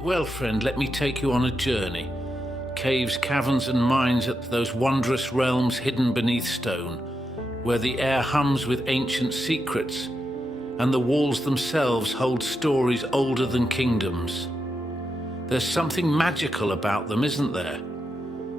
Well, friend, let me take you on a journey. Caves, caverns and mines at those wondrous realms hidden beneath stone, where the air hums with ancient secrets, and the walls themselves hold stories older than kingdoms. There's something magical about them, isn't there?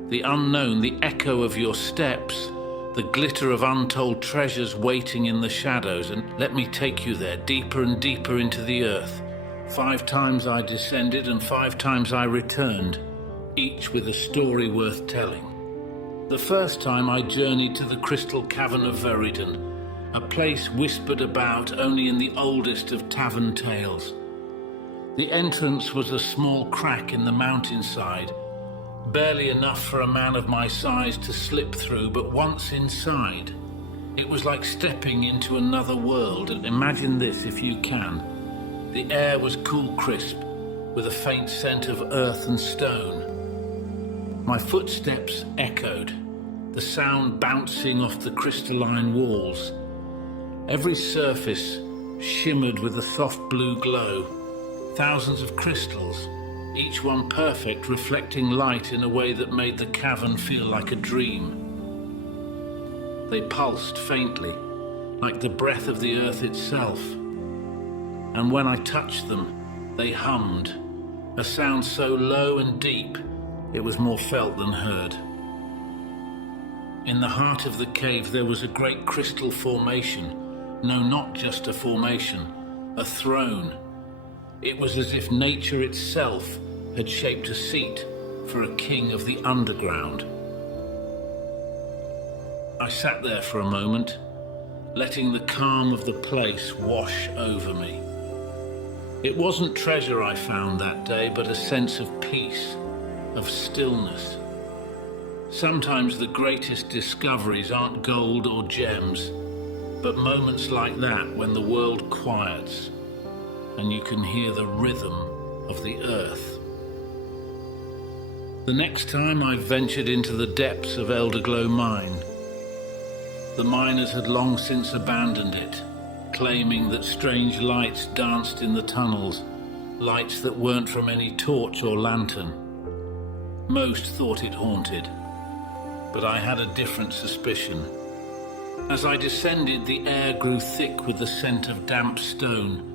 The unknown, the echo of your steps, the glitter of untold treasures waiting in the shadows, and let me take you there, deeper and deeper into the earth. 5 times I descended and 5 times I returned, each with a story worth telling. The first time I journeyed to the crystal cavern of Veridon, a place whispered about only in the oldest of tavern tales. The entrance was a small crack in the mountainside, barely enough for a man of my size to slip through, but once inside, it was like stepping into another world. And imagine this if you can. The air was cool crisp, with a faint scent of earth and stone. My footsteps echoed, the sound bouncing off the crystalline walls. Every surface shimmered with a soft blue glow. Thousands of crystals, each one perfect, reflecting light in a way that made the cavern feel like a dream. They pulsed faintly, like the breath of the earth itself. And when I touched them, they hummed, a sound so low and deep, it was more felt than heard. In the heart of the cave there was a great crystal formation. No, not just a formation, a throne. It was as if nature itself had shaped a seat for a king of the underground. I sat there for a moment, letting the calm of the place wash over me. It wasn't treasure I found that day, but a sense of peace, of stillness. Sometimes the greatest discoveries aren't gold or gems, but moments like that when the world quiets and you can hear the rhythm of the earth. The next time I ventured into the depths of Elderglow Mine. The miners had long since abandoned it, claiming that strange lights danced in the tunnels, lights that weren't from any torch or lantern. Most thought it haunted, but I had a different suspicion. As I descended, the air grew thick with the scent of damp stone,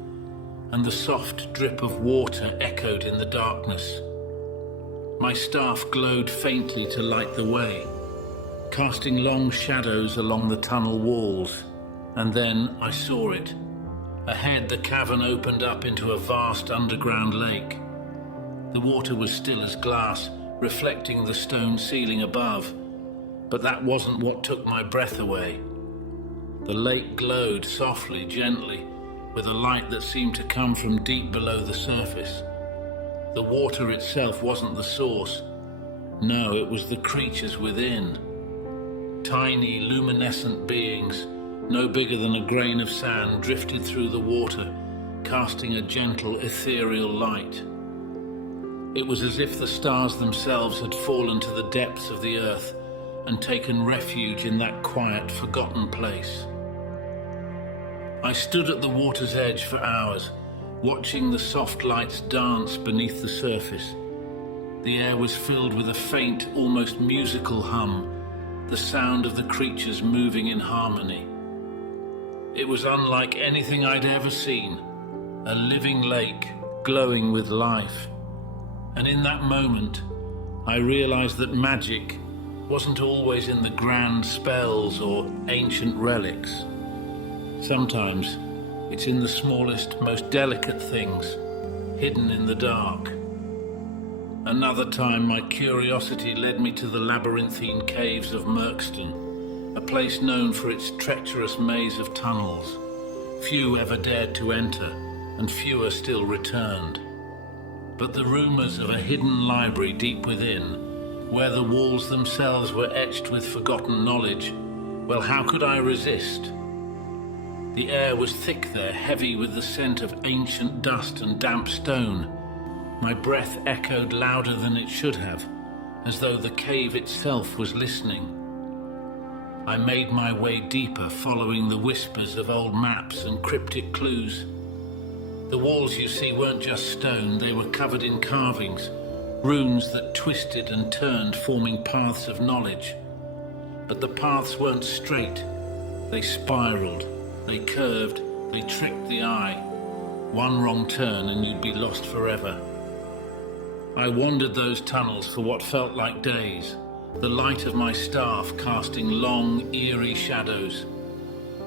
and the soft drip of water echoed in the darkness. My staff glowed faintly to light the way, casting long shadows along the tunnel walls, and then I saw it. Ahead, the cavern opened up into a vast underground lake. The water was still as glass, reflecting the stone ceiling above, but that wasn't what took my breath away. The lake glowed softly, gently, with a light that seemed to come from deep below the surface. The water itself wasn't the source. No, it was the creatures within. Tiny, luminescent beings, no bigger than a grain of sand, drifted through the water, casting a gentle, ethereal light. It was as if the stars themselves had fallen to the depths of the earth and taken refuge in that quiet, forgotten place. I stood at the water's edge for hours, watching the soft lights dance beneath the surface. The air was filled with a faint, almost musical hum, the sound of the creatures moving in harmony. It was unlike anything I'd ever seen, a living lake glowing with life. And in that moment, I realized that magic wasn't always in the grand spells or ancient relics. Sometimes it's in the smallest, most delicate things, hidden in the dark. Another time my curiosity led me to the labyrinthine caves of Merkston, a place known for its treacherous maze of tunnels. Few ever dared to enter, and fewer still returned. But the rumors of a hidden library deep within, where the walls themselves were etched with forgotten knowledge, well, how could I resist? The air was thick there, heavy with the scent of ancient dust and damp stone. My breath echoed louder than it should have, as though the cave itself was listening. I made my way deeper, following the whispers of old maps and cryptic clues. The walls you see weren't just stone, they were covered in carvings, runes that twisted and turned, forming paths of knowledge. But the paths weren't straight. They spiraled, they curved, they tricked the eye. One wrong turn and you'd be lost forever. I wandered those tunnels for what felt like days, the light of my staff casting long, eerie shadows.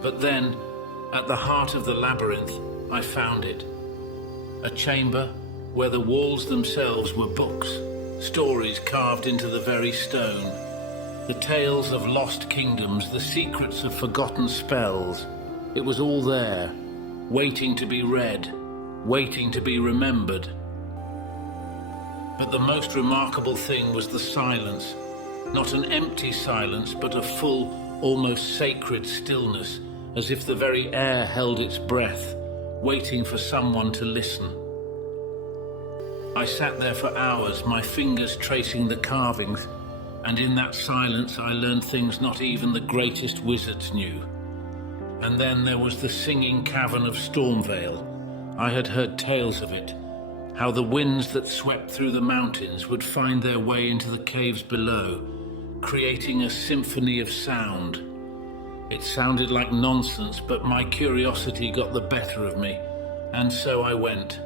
But then, at the heart of the labyrinth, I found it. A chamber where the walls themselves were books, stories carved into the very stone. The tales of lost kingdoms, the secrets of forgotten spells. It was all there, waiting to be read, waiting to be remembered. But the most remarkable thing was the silence. Not an empty silence, but a full, almost sacred stillness, as if the very air held its breath, waiting for someone to listen. I sat there for hours, my fingers tracing the carvings, and in that silence I learned things not even the greatest wizards knew. And then there was the singing cavern of Stormvale. I had heard tales of it, how the winds that swept through the mountains would find their way into the caves below, creating a symphony of sound. It sounded like nonsense, but my curiosity got the better of me, and so I went.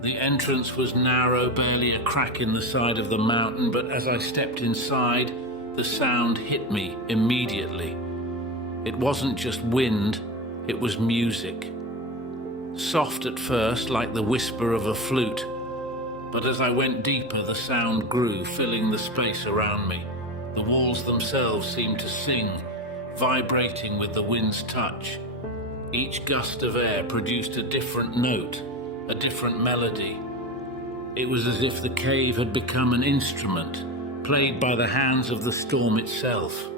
The entrance was narrow, barely a crack in the side of the mountain, but as I stepped inside, the sound hit me immediately. It wasn't just wind, it was music. Soft at first, like the whisper of a flute, but as I went deeper, the sound grew, filling the space around me. The walls themselves seemed to sing, vibrating with the wind's touch. Each gust of air produced a different note, a different melody. It was as if the cave had become an instrument, played by the hands of the storm itself.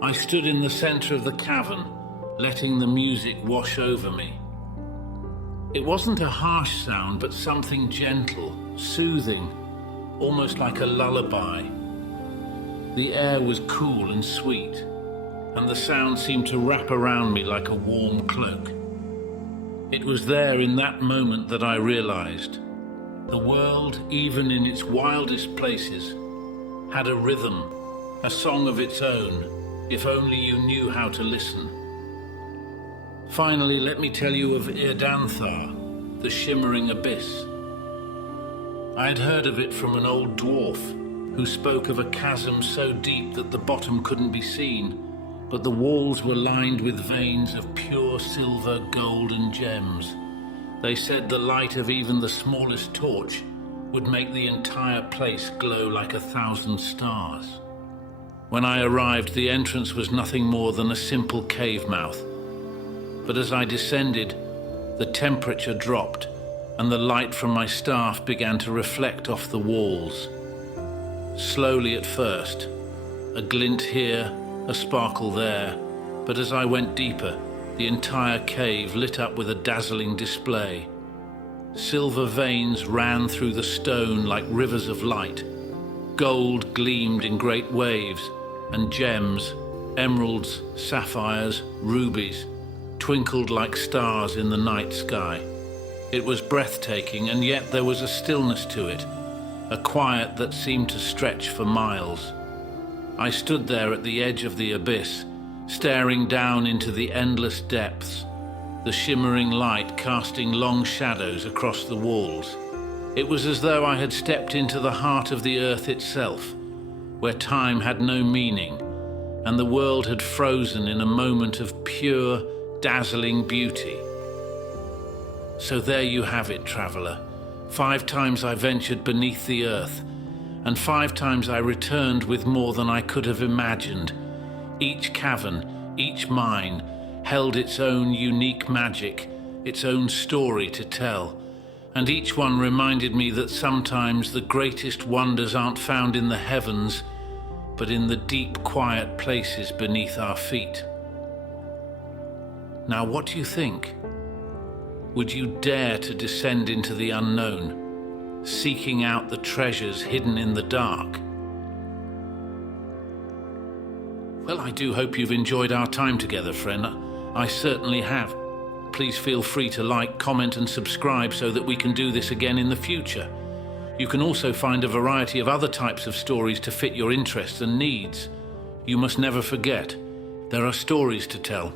I stood in the center of the cavern, letting the music wash over me. It wasn't a harsh sound, but something gentle, soothing, almost like a lullaby. The air was cool and sweet, and the sound seemed to wrap around me like a warm cloak. It was there in that moment that I realized the world, even in its wildest places, had a rhythm, a song of its own, if only you knew how to listen. Finally, let me tell you of Irdanthar, the shimmering abyss. I had heard of it from an old dwarf who spoke of a chasm so deep that the bottom couldn't be seen, but the walls were lined with veins of pure silver, gold, and gems. They said the light of even the smallest torch would make the entire place glow like 1,000 stars. When I arrived, the entrance was nothing more than a simple cave mouth. But as I descended, the temperature dropped, and the light from my staff began to reflect off the walls. Slowly at first, a glint here, a sparkle there, but as I went deeper, the entire cave lit up with a dazzling display. Silver veins ran through the stone like rivers of light. Gold gleamed in great waves, and gems, emeralds, sapphires, rubies, twinkled like stars in the night sky. It was breathtaking, and yet there was a stillness to it, a quiet that seemed to stretch for miles. I stood there at the edge of the abyss, staring down into the endless depths, the shimmering light casting long shadows across the walls. It was as though I had stepped into the heart of the earth itself, where time had no meaning, and the world had frozen in a moment of pure, dazzling beauty. So there you have it, traveler. 5 times I ventured beneath the earth, and 5 times I returned with more than I could have imagined. Each cavern, each mine, held its own unique magic, its own story to tell, and each one reminded me that sometimes the greatest wonders aren't found in the heavens, but in the deep, quiet places beneath our feet. Now, what do you think? Would you dare to descend into the unknown, seeking out the treasures hidden in the dark? Well, I do hope you've enjoyed our time together, friend. I certainly have. Please feel free to like, comment and subscribe so that we can do this again in the future. You can also find a variety of other types of stories to fit your interests and needs. You must never forget, there are stories to tell.